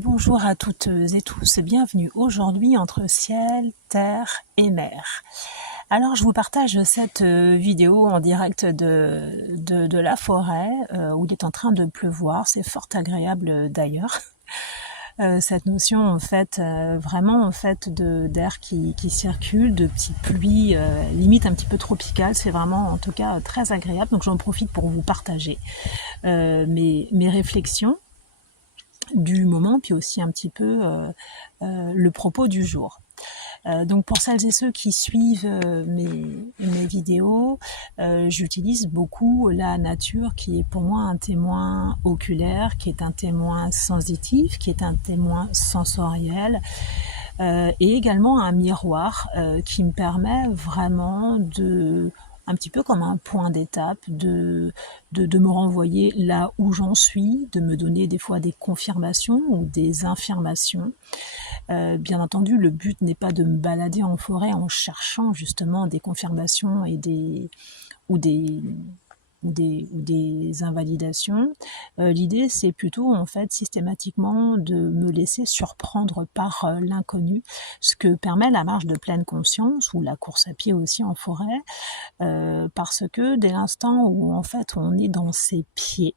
Bonjour à toutes et tous, bienvenue aujourd'hui entre ciel, terre et mer. Alors je vous partage cette vidéo en direct de la forêt où il est en train de pleuvoir, c'est fort agréable d'ailleurs. Cette notion en fait vraiment en fait d'air qui circule, de petites pluies limite un petit peu tropicales, c'est vraiment en tout cas très agréable, donc j'en profite pour vous partager mes réflexions du moment, puis aussi un petit peu le propos du jour. Donc pour celles et ceux qui suivent mes vidéos, j'utilise beaucoup la nature qui est pour moi un témoin oculaire, qui est un témoin sensitif, qui est un témoin sensoriel, et également un miroir qui me permet vraiment de un petit peu comme un point d'étape, de me renvoyer là où j'en suis, de me donner des fois des confirmations ou des infirmations. Bien entendu, le but n'est pas de me balader en forêt en cherchant justement des confirmations et des invalidations. L'idée, c'est plutôt en fait systématiquement de me laisser surprendre par l'inconnu, ce que permet la marche de pleine conscience ou la course à pied aussi en forêt, parce que dès l'instant où en fait on est dans ses pieds,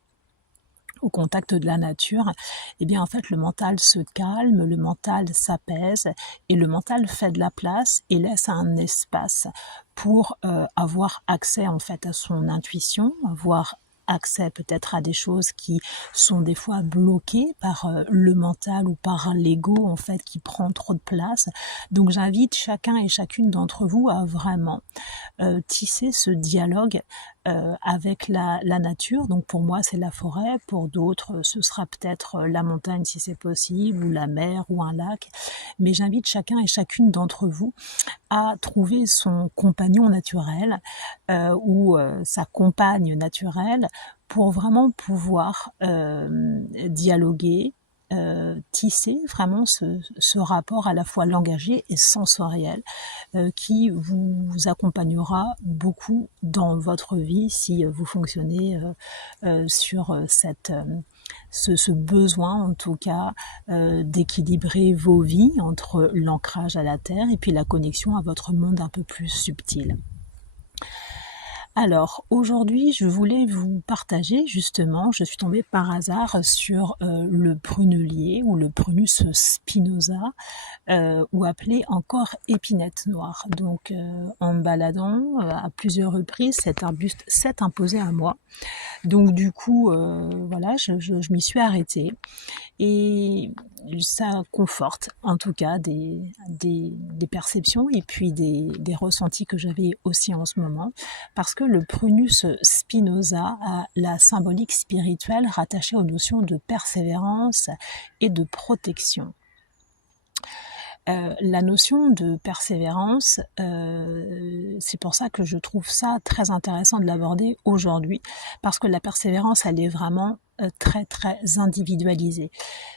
au contact de la nature, eh bien en fait le mental se calme, le mental s'apaise et le mental fait de la place et laisse un espace pour avoir accès en fait à son intuition, avoir accès peut-être à des choses qui sont des fois bloquées par le mental ou par l'ego en fait qui prend trop de place. Donc j'invite chacun et chacune d'entre vous à vraiment tisser ce dialogue avec la nature. Donc pour moi c'est la forêt, pour d'autres ce sera peut-être la montagne si c'est possible, ou la mer ou un lac, mais j'invite chacun et chacune d'entre vous à trouver son compagnon naturel ou sa compagne naturelle pour vraiment pouvoir dialoguer, tisser vraiment ce rapport à la fois langagier et sensoriel qui vous accompagnera beaucoup dans votre vie si vous fonctionnez sur ce besoin en tout cas d'équilibrer vos vies entre l'ancrage à la terre et puis la connexion à votre monde un peu plus subtil. Alors aujourd'hui je voulais vous partager justement, je suis tombée par hasard sur le prunelier ou le Prunus spinosa, ou appelé encore épinette noire. Donc en me baladant à plusieurs reprises, cet arbuste s'est imposé à moi. Donc du coup voilà, je m'y suis arrêtée et ça conforte en tout cas des perceptions et puis des ressentis que j'avais aussi en ce moment, parce que le Prunus spinosa a la symbolique spirituelle rattachée aux notions de persévérance et de protection. La notion de persévérance, c'est pour ça que je trouve ça très intéressant de l'aborder aujourd'hui, parce que la persévérance, elle est vraiment très très individualisée.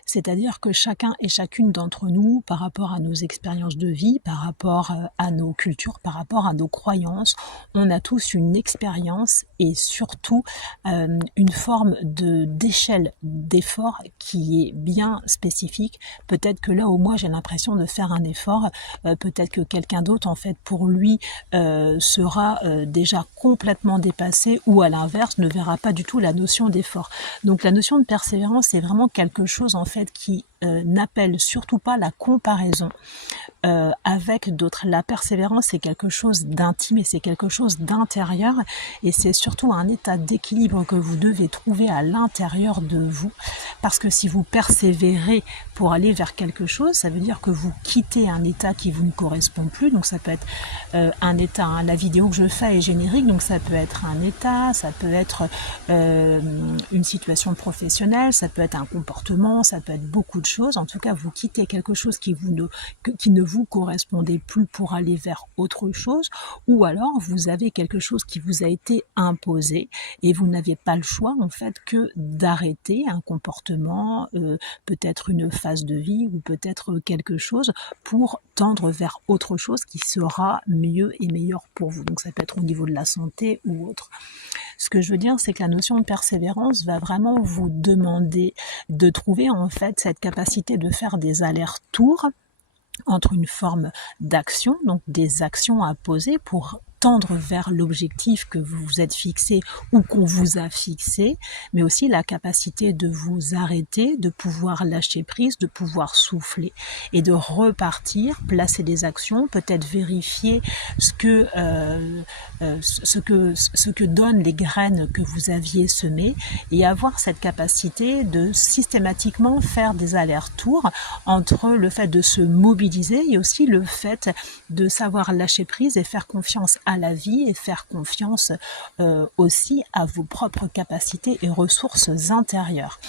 C'est-à-dire que chacun et chacune d'entre nous, par rapport à nos expériences de vie, par rapport à nos cultures, par rapport à nos croyances, on a tous une expérience et surtout une forme d'échelle d'effort qui est bien spécifique. Peut-être que là où moi j'ai l'impression de faire un effort, peut-être que quelqu'un d'autre en fait pour lui sera déjà complètement dépassé, ou à l'inverse ne verra pas du tout la notion d'effort. Donc la notion de persévérance, c'est vraiment quelque chose en fait qui n'appelle surtout pas la comparaison avec d'autres. La persévérance, c'est quelque chose d'intime et c'est quelque chose d'intérieur, et c'est surtout un état d'équilibre que vous devez trouver à l'intérieur de vous, parce que si vous persévérez pour aller vers quelque chose, ça veut dire que vous quittez un état qui vous ne correspond plus. Donc ça peut être un état, hein, la vidéo que je fais est générique, donc ça peut être un état, ça peut être une situation professionnelle, ça peut être un comportement, ça peut être beaucoup de choses. En tout cas, vous quittez quelque chose qui ne vous correspondait plus pour aller vers autre chose, ou alors vous avez quelque chose qui vous a été imposé et vous n'aviez pas le choix en fait que d'arrêter un comportement, peut-être une phase de vie ou peut-être quelque chose, pour tendre vers autre chose qui sera mieux et meilleur pour vous. Donc ça peut être au niveau de la santé ou autre. Ce que je veux dire, c'est que la notion de persévérance va vraiment vous demander de trouver en fait cette capacité de faire des allers-retours entre une forme d'action, donc des actions à poser pour tendre vers l'objectif que vous vous êtes fixé ou qu'on vous a fixé, mais aussi la capacité de vous arrêter, de pouvoir lâcher prise, de pouvoir souffler et de repartir, placer des actions, peut-être vérifier ce que donnent les graines que vous aviez semées et avoir cette capacité de systématiquement faire des allers-retours entre le fait de se mobiliser et aussi le fait de savoir lâcher prise et faire confiance à la vie et faire confiance aussi à vos propres capacités et ressources intérieures.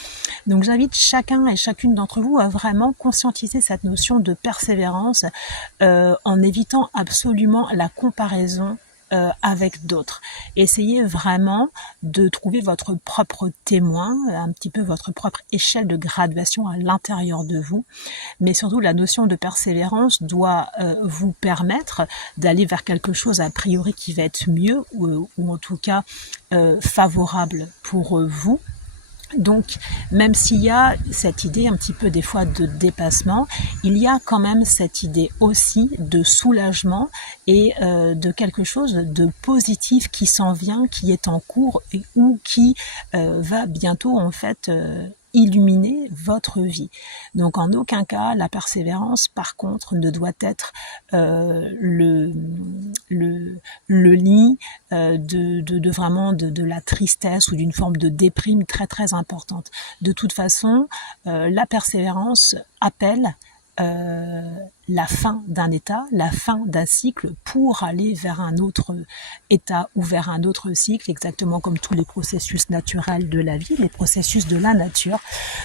Donc j'invite chacun et chacune d'entre vous à vraiment conscientiser cette notion de persévérance en évitant absolument la comparaison avec d'autres. Essayez vraiment de trouver votre propre témoin, un petit peu votre propre échelle de graduation à l'intérieur de vous. Mais surtout, la notion de persévérance doit vous permettre d'aller vers quelque chose a priori qui va être mieux ou en tout cas favorable pour vous. Donc, même s'il y a cette idée un petit peu des fois de dépassement, il y a quand même cette idée aussi de soulagement et de quelque chose de positif qui s'en vient, qui est en cours et ou qui va bientôt en fait illuminer votre vie. Donc en aucun cas, la persévérance, par contre, ne doit être le lit de vraiment de la tristesse ou d'une forme de déprime très très importante. De toute façon, la persévérance appelle la fin d'un état, la fin d'un cycle pour aller vers un autre état ou vers un autre cycle, exactement comme tous les processus naturels de la vie, les processus de la nature.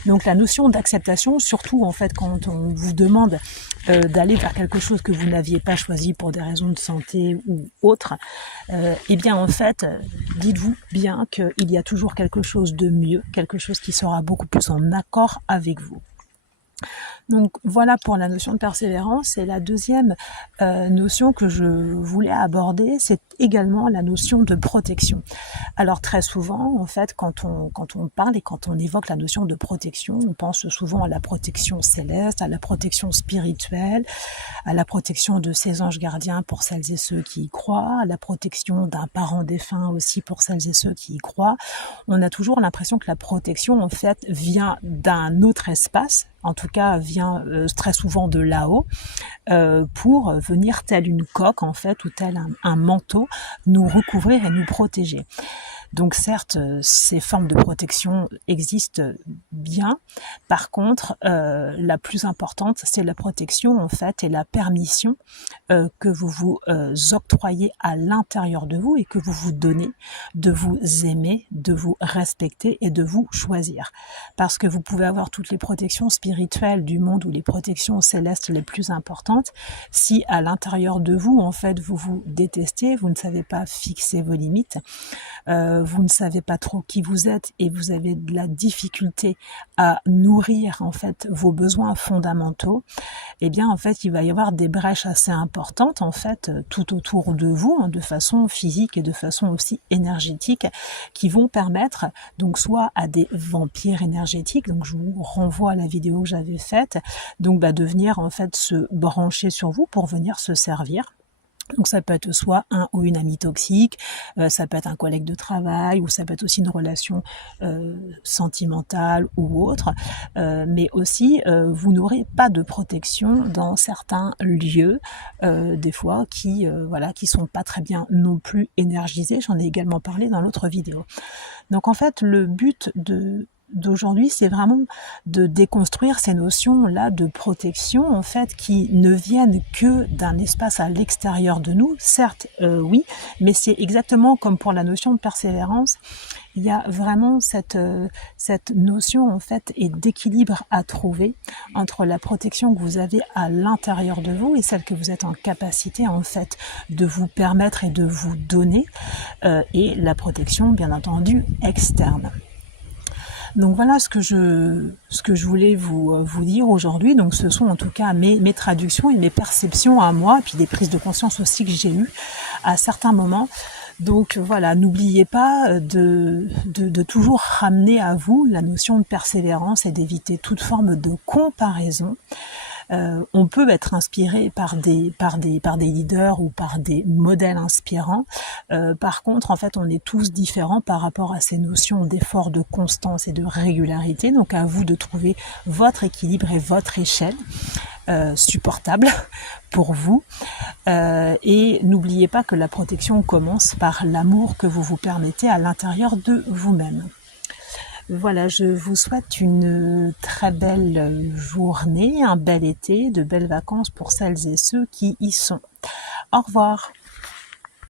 Donc la notion d'acceptation, surtout en fait quand on vous demande d'aller vers quelque chose que vous n'aviez pas choisi pour des raisons de santé ou autre, eh bien en fait, dites-vous bien qu'il y a toujours quelque chose de mieux, quelque chose qui sera beaucoup plus en accord avec vous. Donc voilà pour la notion de persévérance. Et la deuxième notion que je voulais aborder, c'est également la notion de protection. Alors très souvent, en fait, quand on parle et quand on évoque la notion de protection, on pense souvent à la protection céleste, à la protection spirituelle, à la protection de ses anges gardiens pour celles et ceux qui y croient, à la protection d'un parent défunt aussi pour celles et ceux qui y croient. On a toujours l'impression que la protection, en fait, vient d'un autre espace, en tout cas vient très souvent de là-haut, pour venir tel une coque en fait ou tel un manteau nous recouvrir et nous protéger. Donc certes, ces formes de protection existent bien. Par contre, la plus importante, c'est la protection en fait et la permission que vous vous octroyez à l'intérieur de vous et que vous vous donnez de vous aimer, de vous respecter et de vous choisir. Parce que vous pouvez avoir toutes les protections spirituelles du monde ou les protections célestes les plus importantes. Si à l'intérieur de vous, en fait, vous vous détestez, vous ne savez pas fixer vos limites, vous ne savez pas trop qui vous êtes et vous avez de la difficulté à nourrir en fait vos besoins fondamentaux, eh bien en fait il va y avoir des brèches assez importantes en fait tout autour de vous, hein, de façon physique et de façon aussi énergétique, qui vont permettre donc soit à des vampires énergétiques, donc je vous renvoie à la vidéo que j'avais faite, donc de venir en fait se brancher sur vous pour venir se servir. Donc ça peut être soit un ou une amie toxique, ça peut être un collègue de travail, ou ça peut être aussi une relation sentimentale ou autre, mais aussi vous n'aurez pas de protection dans certains lieux, des fois qui sont pas très bien non plus énergisés. J'en ai également parlé dans l'autre vidéo. Donc en fait le but d'aujourd'hui, c'est vraiment de déconstruire ces notions-là de protection, en fait, qui ne viennent que d'un espace à l'extérieur de nous. Certes, oui, mais c'est exactement comme pour la notion de persévérance. Il y a vraiment cette notion, en fait, et d'équilibre à trouver entre la protection que vous avez à l'intérieur de vous et celle que vous êtes en capacité, en fait, de vous permettre et de vous donner, et la protection, bien entendu, externe. Donc voilà ce que je voulais vous dire aujourd'hui. Donc ce sont en tout cas mes traductions et mes perceptions à moi, puis des prises de conscience aussi que j'ai eues à certains moments. Donc voilà, n'oubliez pas de toujours ramener à vous la notion de persévérance et d'éviter toute forme de comparaison. On peut être inspiré par des leaders ou par des modèles inspirants. Par contre, en fait, on est tous différents par rapport à ces notions d'effort, de constance et de régularité. Donc, à vous de trouver votre équilibre et votre échelle supportable pour vous. Et n'oubliez pas que la protection commence par l'amour que vous vous permettez à l'intérieur de vous-même. Voilà, je vous souhaite une très belle journée, un bel été, de belles vacances pour celles et ceux qui y sont. Au revoir.